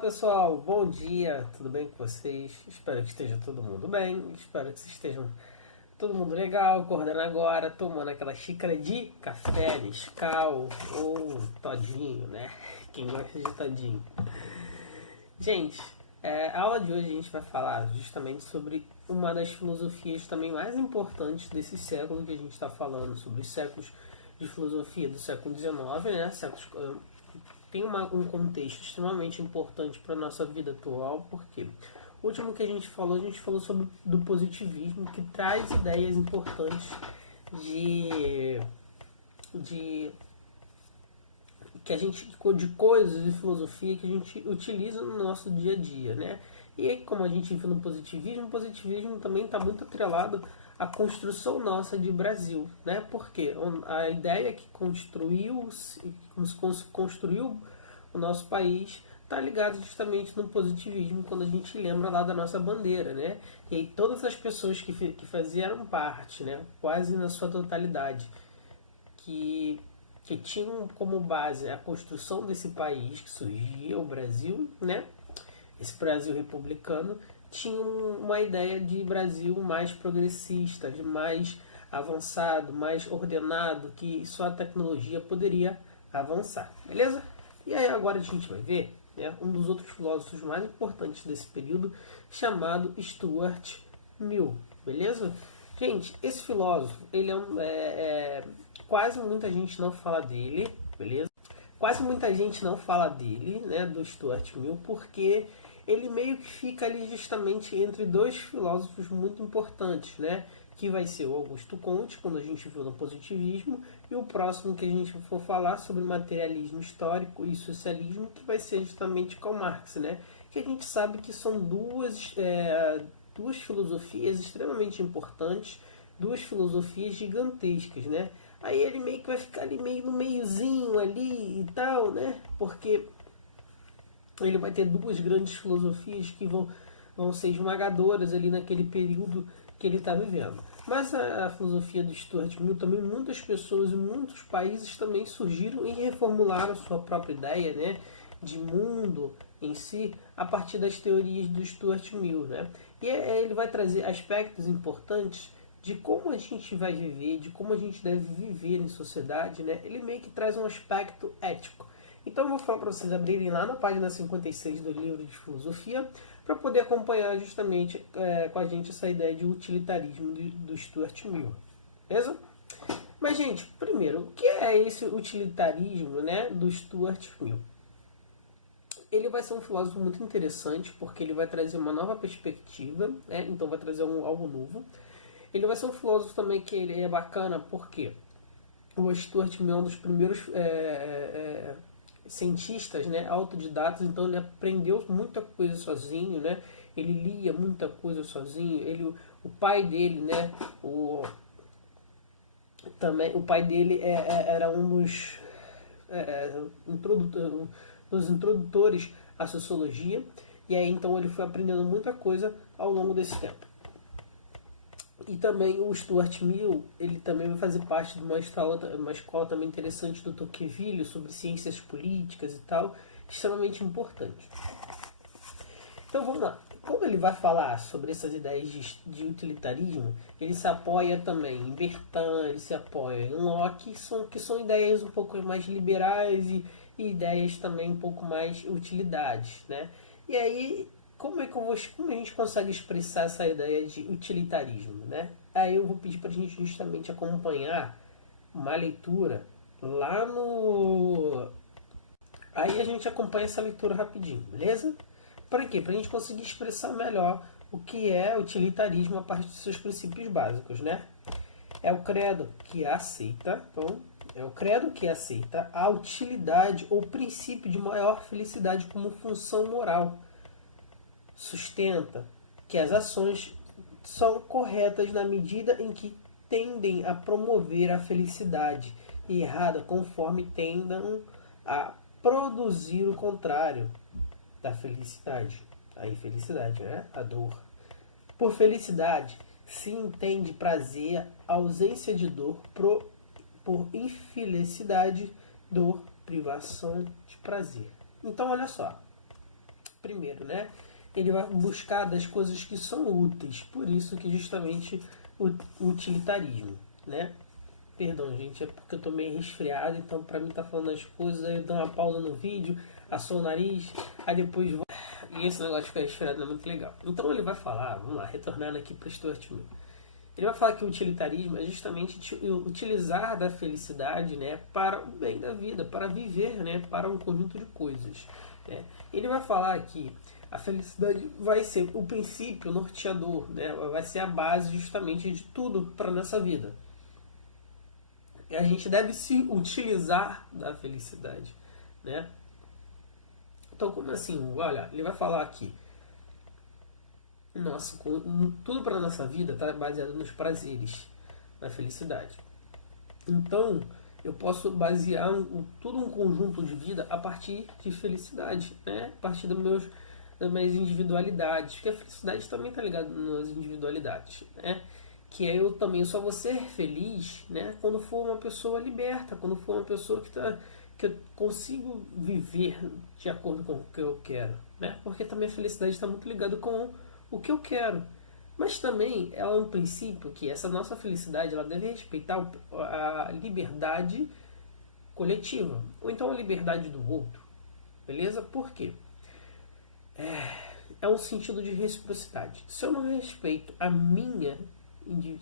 Pessoal, bom dia, tudo bem com vocês? Espero que esteja todo mundo bem, espero que vocês estejam todo mundo legal, acordando agora, tomando aquela xícara de café, Nescau ou todinho, né? Quem gosta de todinho. Gente, a aula de hoje a gente vai falar justamente sobre uma das filosofias também mais importantes desse século que a gente está falando, sobre os séculos de filosofia do século XIX, né? Tem um contexto extremamente importante para a nossa vida atual, porque o último que a gente falou sobre do positivismo, que traz ideias importantes de que a gente de coisas de filosofia que a gente utiliza no nosso dia a dia, né? E aí, como a gente viu no positivismo, o positivismo também está muito atrelado à construção nossa de Brasil, né? Porque a ideia que construiu o nosso país está ligado justamente no positivismo, quando a gente lembra lá da nossa bandeira, né? E aí todas as pessoas que faziam parte, né, quase na sua totalidade, que tinham como base a construção desse país que surgia, o Brasil, né? Esse Brasil republicano, tinham uma ideia de Brasil mais progressista, de mais avançado, mais ordenado, que só a tecnologia poderia avançar, beleza? E aí agora a gente vai ver, né, um dos outros filósofos mais importantes desse período, chamado Stuart Mill, beleza? Gente, esse filósofo, ele quase muita gente não fala dele, beleza? Quase muita gente não fala dele, né, do Stuart Mill, porque ele meio que fica ali justamente entre dois filósofos muito importantes, né? Que vai ser o Augusto Comte, quando a gente viu no positivismo, e o próximo que a gente for falar sobre materialismo histórico e socialismo, que vai ser justamente Karl Marx, né? Que a gente sabe que são duas filosofias extremamente importantes, duas filosofias gigantescas, né? Aí ele meio que vai ficar ali meio no meiozinho ali e tal, né? Porque ele vai ter duas grandes filosofias que vão ser esmagadoras ali naquele período que ele está vivendo. Mas a filosofia do Stuart Mill também, muitas pessoas em muitos países também surgiram e reformularam a sua própria ideia, né, de mundo em si, a partir das teorias do Stuart Mill, né? E ele vai trazer aspectos importantes de como a gente vai viver, de como a gente deve viver em sociedade, né? Ele meio que traz um aspecto ético. Então eu vou falar para vocês abrirem lá na página 56 do livro de filosofia, para poder acompanhar justamente com a gente essa ideia de utilitarismo do Stuart Mill. Beleza? Mas, gente, primeiro, o que é esse utilitarismo, né, do Stuart Mill? Ele vai ser um filósofo muito interessante, porque ele vai trazer uma nova perspectiva, né? Então vai trazer algo novo. Ele vai ser um filósofo também que ele é bacana, porque o Stuart Mill é um dos primeiros cientistas, né, autodidatas, então ele aprendeu muita coisa sozinho, né? Ele lia muita coisa sozinho. O pai dele, né, o pai dele era um dos introdutores à sociologia, e aí então ele foi aprendendo muita coisa ao longo desse tempo. E também o Stuart Mill, ele também vai fazer parte de uma escola também interessante do Tocqueville sobre ciências políticas e tal, extremamente importante. Então vamos lá. Quando ele vai falar sobre essas ideias de utilitarismo, ele se apoia também em Bertin, ele se apoia em Locke, que são ideias um pouco mais liberais e ideias também um pouco mais utilidades, né? E aí, como a gente consegue expressar essa ideia de utilitarismo, né? Aí eu vou pedir para a gente justamente acompanhar uma leitura lá no... Aí a gente acompanha essa leitura rapidinho, beleza? Para quê? Para a gente conseguir expressar melhor o que é utilitarismo a partir dos seus princípios básicos, né? É o credo que aceita, então, é o credo que aceita a utilidade ou princípio de maior felicidade como função moral. Sustenta que as ações são corretas na medida em que tendem a promover a felicidade e errada conforme tendam a produzir o contrário da felicidade, a infelicidade, né? A dor. Por felicidade se entende prazer, ausência de dor, por infelicidade, dor, privação de prazer. Então, olha só. primeiro, né? Ele vai buscar das coisas que são úteis, por isso que justamente o utilitarismo, né? Perdão, gente, é porque eu tô meio resfriado, então pra mim tá falando as coisas, aí eu dou uma pausa no vídeo, assou o nariz, aí depois vou... E esse negócio de ficar resfriado não é muito legal. Então ele vai falar, vamos lá, retornando aqui para Stuart Mill. Ele vai falar que o utilitarismo é justamente utilizar da felicidade, né, para o bem da vida, para viver, né, para um conjunto de coisas. Né. Ele vai falar que a felicidade vai ser o princípio norteador, né, vai ser a base justamente de tudo para a nossa vida. E a gente deve se utilizar da felicidade. Né. Então, como assim? Olha, ele vai falar aqui. Nossa, tudo para a nossa vida está baseado nos prazeres, na felicidade. Então, eu posso basear todo um conjunto de vida a partir de felicidade, né? A partir das minhas individualidades, porque a felicidade também está ligada nas individualidades, né? Que é eu também só vou ser feliz, né? Quando for uma pessoa liberta, quando for uma pessoa que eu consigo viver de acordo com o que eu quero, né? Porque também a felicidade está muito ligada com o que eu quero. Mas também é um princípio que essa nossa felicidade ela deve respeitar a liberdade coletiva, ou então a liberdade do outro. Beleza? Por quê? É um sentido de reciprocidade. Se eu não respeito a minha,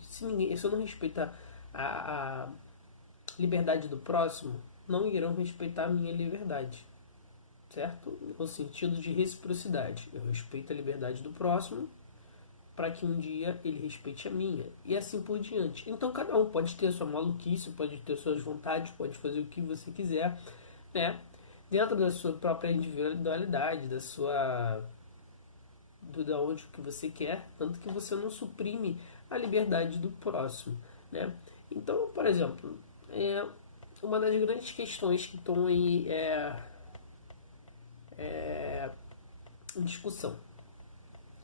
se eu não respeito a liberdade do próximo, não irão respeitar a minha liberdade. Certo? No sentido de reciprocidade. Eu respeito a liberdade do próximo para que um dia ele respeite a minha. E assim por diante. Então cada um pode ter sua maluquice, pode ter suas vontades, pode fazer o que você quiser, né? Dentro da sua própria individualidade, da onde que você quer, tanto que você não suprime a liberdade do próximo, né? Então, por exemplo, uma das grandes questões que estão aí em discussão,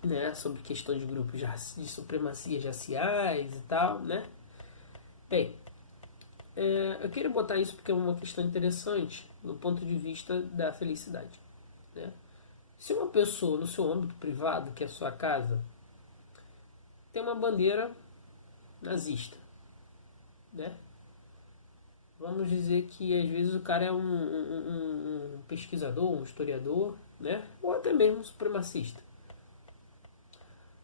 né, sobre questões de grupos de supremacias raciais e tal, né? Bem, eu queria botar isso porque é uma questão interessante do ponto de vista da felicidade, né? Se uma pessoa no seu âmbito privado, que é a sua casa, tem uma bandeira nazista, né? Vamos dizer que às vezes o cara é um pesquisador, um historiador, né? Ou até mesmo um supremacista.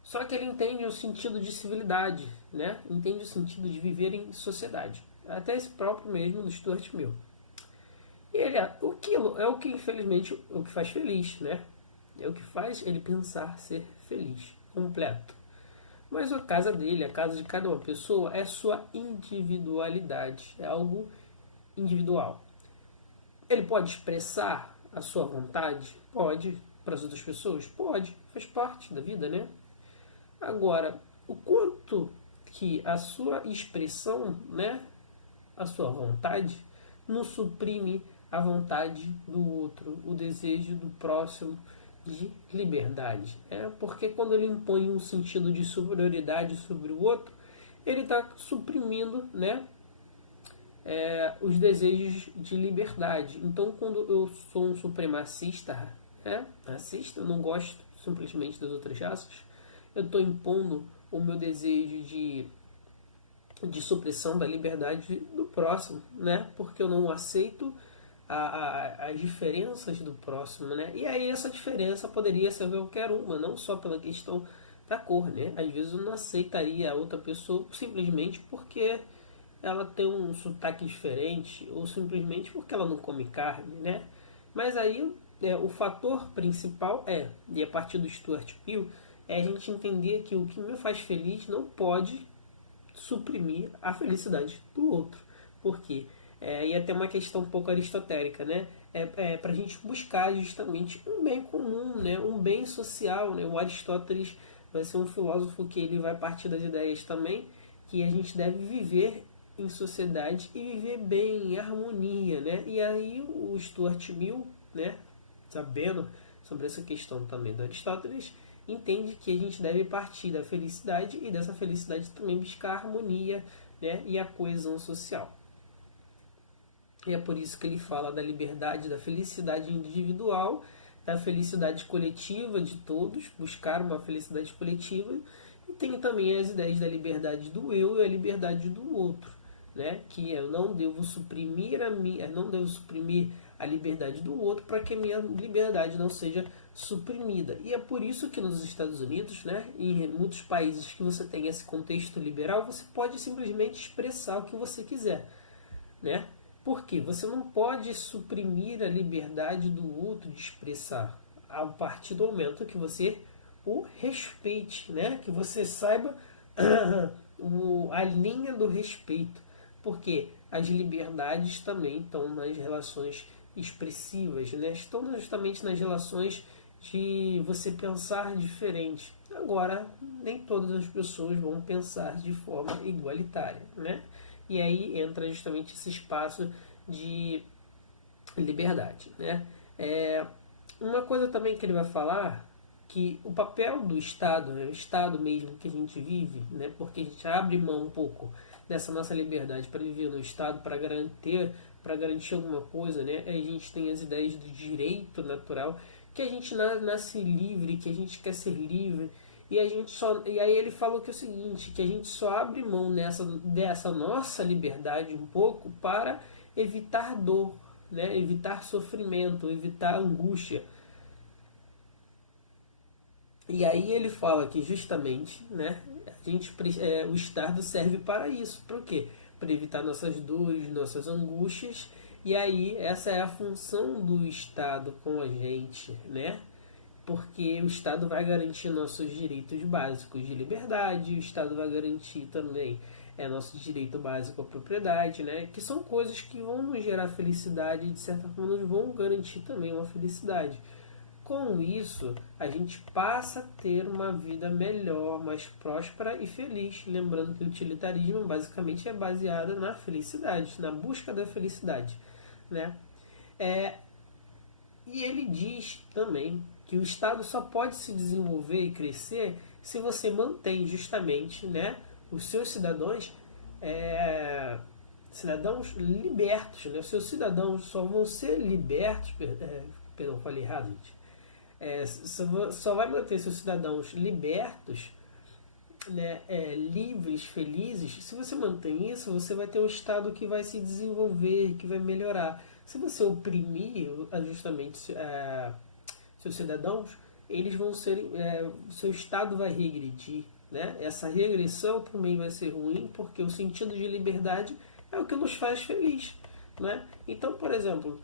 Só que ele entende o sentido de civilidade, né? Entende o sentido de viver em sociedade. Até esse próprio mesmo do Stuart Mill. E aquilo é o que infelizmente o que faz feliz, né? É o que faz ele pensar ser feliz, completo. Mas a casa dele, a casa de cada uma pessoa é sua individualidade, é algo individual. Ele pode expressar a sua vontade? Pode. Para as outras pessoas? Pode. Faz parte da vida, né? Agora, o quanto que a sua expressão, né, a sua vontade, não suprime a vontade do outro, o desejo do próximo de liberdade. Porque quando ele impõe um sentido de superioridade sobre o outro, ele está suprimindo, né, os desejos de liberdade. Então, quando eu sou um supremacista, racista, eu não gosto simplesmente das outras raças, eu estou impondo o meu desejo de supressão da liberdade do próximo, né? Porque eu não aceito as diferenças do próximo, né? E aí essa diferença poderia ser qualquer uma, não só pela questão da cor, né? Às vezes eu não aceitaria a outra pessoa simplesmente porque ela tem um sotaque diferente ou simplesmente porque ela não come carne, né? Mas aí o fator principal e a partir do Stuart Mill, é a gente entender que o que me faz feliz não pode suprimir a felicidade do outro. Por quê? E até uma questão um pouco aristotélica, né? Para a gente buscar justamente um bem comum, né? Um bem social, né? O Aristóteles vai ser um filósofo que ele vai partir das ideias também que a gente deve viver em sociedade e viver bem, em harmonia, né? E aí o Stuart Mill, né, sabendo sobre essa questão também do Aristóteles, entende que a gente deve partir da felicidade e dessa felicidade também buscar a harmonia, né, e a coesão social. E é por isso que ele fala da liberdade, da felicidade individual, da felicidade coletiva de todos, buscar uma felicidade coletiva, e tem também as ideias da liberdade do eu e a liberdade do outro, né? Que eu não devo suprimir a liberdade do outro para que a minha liberdade não seja suprimida. E é por isso que nos Estados Unidos, né, e em muitos países que você tem esse contexto liberal, você pode simplesmente expressar o que você quiser, né? Porque você não pode suprimir a liberdade do outro de expressar a partir do momento que você o respeite, né? Que você saiba a linha do respeito, porque as liberdades também estão nas relações expressivas, né? Estão justamente nas relações de você pensar diferente. Agora, nem todas as pessoas vão pensar de forma igualitária, né? E aí entra justamente esse espaço de liberdade, né? Uma coisa também que ele vai falar, que o papel do Estado, né, o Estado mesmo que a gente vive, né, porque a gente abre mão um pouco dessa nossa liberdade para viver no Estado, para garantir alguma coisa, né? A gente tem as ideias do direito natural, que a gente nasce livre, que a gente quer ser livre, e aí ele falou que é o seguinte, que a gente só abre mão dessa nossa liberdade um pouco para evitar dor, né? Evitar sofrimento, evitar angústia. E aí ele fala que justamente, né, o Estado serve para isso. Para quê? Para evitar nossas dores, nossas angústias. E aí essa é a função do Estado com a gente, né? Porque o Estado vai garantir nossos direitos básicos de liberdade, o Estado vai garantir também nosso direito básico à propriedade, né? Que são coisas que vão nos gerar felicidade e de certa forma nos vão garantir também uma felicidade. Com isso, a gente passa a ter uma vida melhor, mais próspera e feliz. Lembrando que o utilitarismo basicamente é baseado na felicidade, na busca da felicidade, né? E ele diz também que o Estado só pode se desenvolver e crescer se você mantém justamente, né, os seus cidadãos libertos, né? Os seus cidadãos só vão ser libertos, perdão, falei errado, gente. Só vai manter seus cidadãos libertos, né, livres, felizes. Se você mantém isso, você vai ter um Estado que vai se desenvolver, que vai melhorar. Se você oprimir justamente seus cidadãos, eles vão ser, seu Estado vai regredir, né? Essa regressão também vai ser ruim, porque o sentido de liberdade é o que nos faz feliz, né? Então, por exemplo,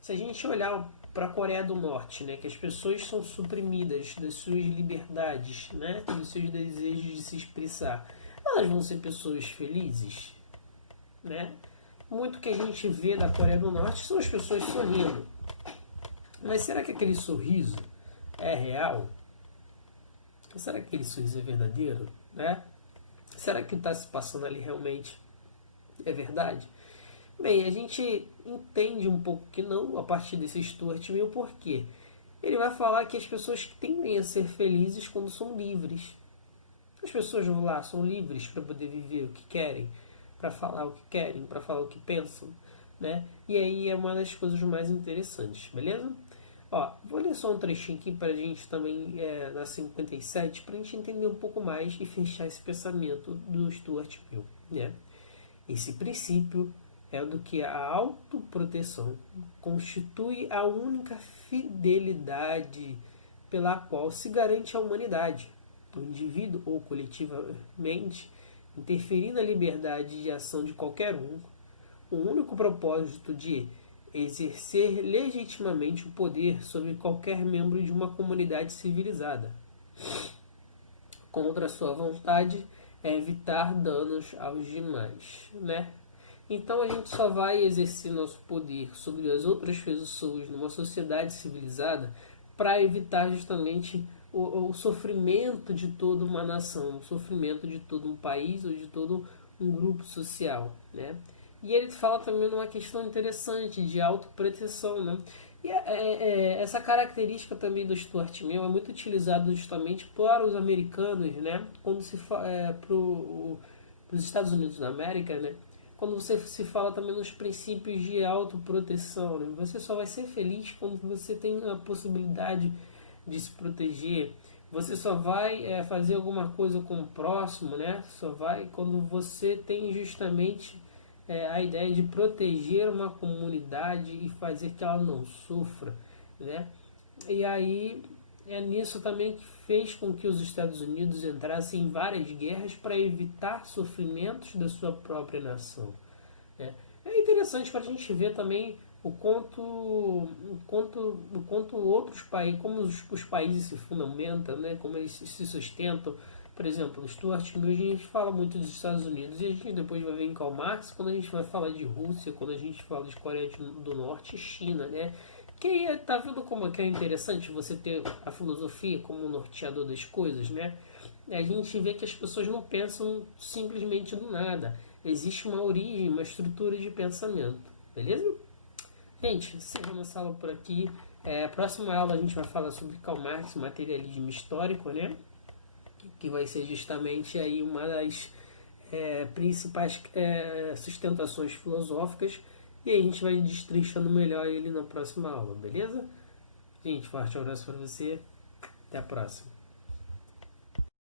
se a gente olhar para a Coreia do Norte, né, que as pessoas são suprimidas das suas liberdades, né, dos seus desejos de se expressar, elas vão ser pessoas felizes, né? Muito que a gente vê da Coreia do Norte são as pessoas sorrindo. Mas será que aquele sorriso é real? Será que aquele sorriso é verdadeiro, né? Será que está se passando ali realmente é verdade? Bem, a gente entende um pouco que não a partir desse Stuart Mill, por quê? Ele vai falar que as pessoas tendem a ser felizes quando são livres. As pessoas vão lá, são livres para poder viver o que querem, para falar o que querem, para falar o que pensam, né? E aí é uma das coisas mais interessantes, beleza? Ó, vou ler só um trechinho aqui para a gente também, na 57, para a gente entender um pouco mais e fechar esse pensamento do Stuart Mill, né? Esse princípio é o do que a autoproteção constitui a única fidelidade pela qual se garante a humanidade, o indivíduo ou coletivamente, interferir na liberdade de ação de qualquer um, o único propósito de exercer legitimamente o poder sobre qualquer membro de uma comunidade civilizada. Contra sua vontade, é evitar danos aos demais, né? Então a gente só vai exercer nosso poder sobre as outras pessoas numa sociedade civilizada para evitar justamente o sofrimento de toda uma nação, o sofrimento de todo um país ou de todo um grupo social, né? E ele fala também numa questão interessante de autoproteção, né? E essa característica também do Stuart Mill é muito utilizada justamente para os americanos, né? Quando se para os Estados Unidos da América, né? quando você se fala também nos princípios de autoproteção, né? Você só vai ser feliz quando você tem a possibilidade de se proteger. Você só vai fazer alguma coisa com o próximo, né? Só vai quando você tem justamente a ideia de proteger uma comunidade e fazer que ela não sofra, né? E aí é nisso também que fez com que os Estados Unidos entrassem em várias guerras para evitar sofrimentos da sua própria nação, né? É interessante para a gente ver também o quanto outros países, como os países se fundamentam, né? Como eles se sustentam. Por exemplo, no Stuart Mill a gente fala muito dos Estados Unidos e a gente depois vai ver em Karl Marx quando a gente vai falar de Rússia, quando a gente fala de Coreia do Norte e China, né? Que aí tá vendo como é que é interessante você ter a filosofia como norteador das coisas, né? E a gente vê que as pessoas não pensam simplesmente do nada. Existe uma origem, uma estrutura de pensamento, beleza? Gente, encerramos essa aula por aqui. Próxima aula a gente vai falar sobre Karl Marx, materialismo histórico, né? Que vai ser justamente aí uma das principais sustentações filosóficas. E aí a gente vai destrinchando melhor ele na próxima aula, beleza? Gente, forte abraço para você. Até a próxima.